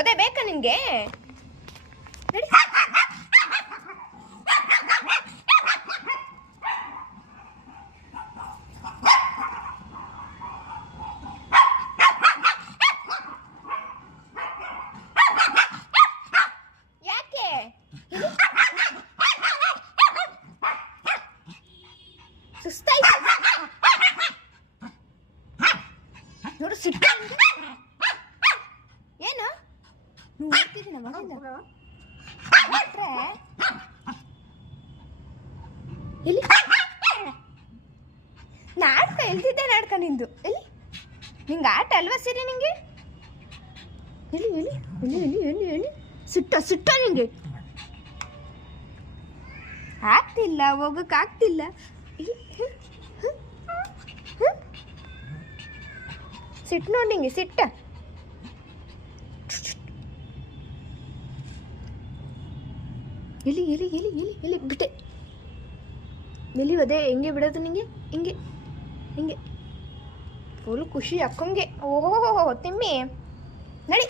ಅದೇ ಬೇಕಾ ನಿನ್ಗೆ? ನಡಿ. ಯಾಕೆ ಸುಸ್ತಾಯ್ತು ನೋಡು, ಸಿಟ್ಟು ಏನು ನೀವು ಹೋಗ್ತಿದ್ದೀನ ಮಗಂದ ಎಲ್ಲಿ ನಾಟಕ ಎಲ್ದಿದ್ದೆ ನಾಟಕ ನಿಂದು. ಎಲ್ಲಿ ನಿಂಗೆ ಆಟ ಅಲ್ವಾ ಸರಿ ನಿಂಗೆ? ಎಲ್ಲಿ ಎಲ್ಲಿ ಎಲ್ಲಿ ಎಲ್ಲಿ ಎಲ್ಲಿ ಎಲ್ಲಿ ಸಿಟ್ಟ ನಿಂಗೆ ಆಗ್ತಿಲ್ಲ, ಹೋಗಕ್ಕಾಗ್ತಿಲ್ಲ. ಸಿಟ್ಟು ನೋಡಿ ನಿಂಗೆ ಸಿಟ್ಟ. ಎಲ್ಲಿ ಎಲ್ಲಿ ಎಲ್ಲಿ ಎಲ್ಲಿ ಎಲ್ಲಿ ಬಿಟ್ಟೆ ಎಲ್ಲಿ ಅದೇ ಹೆಂಗೆ ಬಿಡೋದು ನಿಂಗೆ? ಹಿಂಗೆ ಹಿಂಗೆ ಫುಲ್ ಖುಷಿ ಅಕ್ಕಂಗೆ. ಓಹೋ ತಿಮ್ಮಿ ನಡಿ.